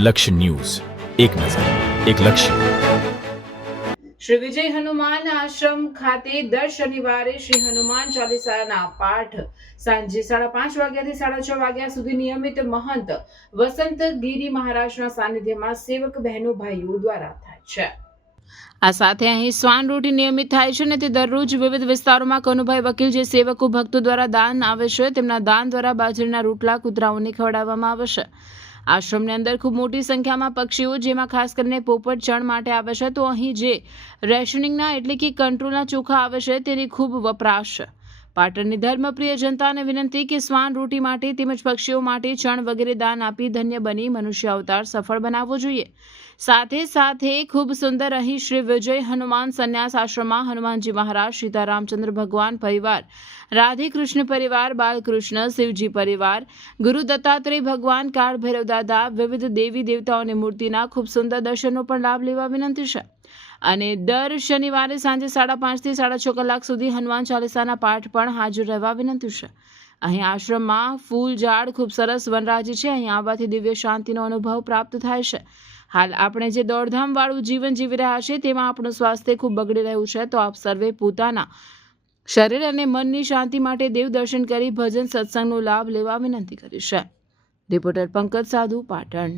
લક્ષ્ય ન્યૂઝ, એક નજર, એક લક્ષ્ય. શ્રી વિજય હનુમાન આશ્રમ ખાતે દર શનિવારે શ્રી હનુમાન ચાલીસાના પાઠ સાંજે 5:30 વાગ્યાથી 6:30 વાગ્યા સુધી નિયમિત મહંત વસંત ગીરી મહારાજના સાનિધ્યમાં સેવક બહેનો ભાઈઓ દ્વારા થાય છે. આ સાથે અહીં શ્વાન રોટી નિયમિત થાય છે અને તે દરરોજ વિવિધ વિસ્તારોમાં કનુભાઈ વકીલ જે સેવકો ભક્તો દ્વારા દાન આવે છે તેમના દાન દ્વારા બાજરીના રોટલા કૂતરાઓને ખવડાવવામાં આવે છે. આશ્રમની અંદર ખૂબ મોટી સંખ્યામાં પક્ષીઓ જેમાં ખાસ કરીને પોપટ ચણ માટે આવે છે તો અહીં જે રેશનિંગના એટલે કે કંટ્રોલના ચોખા આવે છે તેની ખૂબ વપરાશ છે. પાટણની ધર્મપ્રિય જનતાને વિનંતી કે શ્વાન રોટી માટે તેમજ પક્ષીઓ માટે ચણ વગેરે દાન આપી ધન્ય બની મનુષ્ય અવતાર સફળ બનાવવો જોઈએ. સાથે ખૂબ સુંદર અહીં શ્રી વિજય હનુમાન સંન્યાસ આશ્રમમાં હનુમાનજી મહારાજ, સીતારામચંદ્ર ભગવાન પરિવાર, રાધે કૃષ્ણ પરિવાર, બાલકૃષ્ણ, શિવજી પરિવાર, ગુરુ દત્તાત્રેય ભગવાન, કાળ ભૈરવ દાદા, વિવિધ દેવી દેવતાઓની મૂર્તિના ખૂબ સુંદર દર્શનનો પણ લાભ લેવા વિનંતી છે. અને દર શનિવારે સાંજે 5:30 થી 6:30 કલાક સુધી હનુમાન ચાલીસાના પાઠ પણ હાજર રહેવા વિનંતી છે. અહીં આશ્રમમાં ફૂલ ઝાડ ખૂબ સરસ વનરાજી છે. અહીં આવવાથી દિવ્ય શાંતિનો અનુભવ પ્રાપ્ત થાય છે. હાલ આપણે જે દોડધામ વાળું જીવન જીવી રહ્યા છીએ તેમાં આપણું સ્વાસ્થ્ય ખૂબ બગડી રહ્યું છે તો આપ સર્વે પોતાના શરીર અને મનની શાંતિ માટે દેવ દર્શન કરી ભજન સત્સંગનો લાભ લેવા વિનંતી કરી છે. રિપોર્ટર પંકજ સાધુ, પાટણ.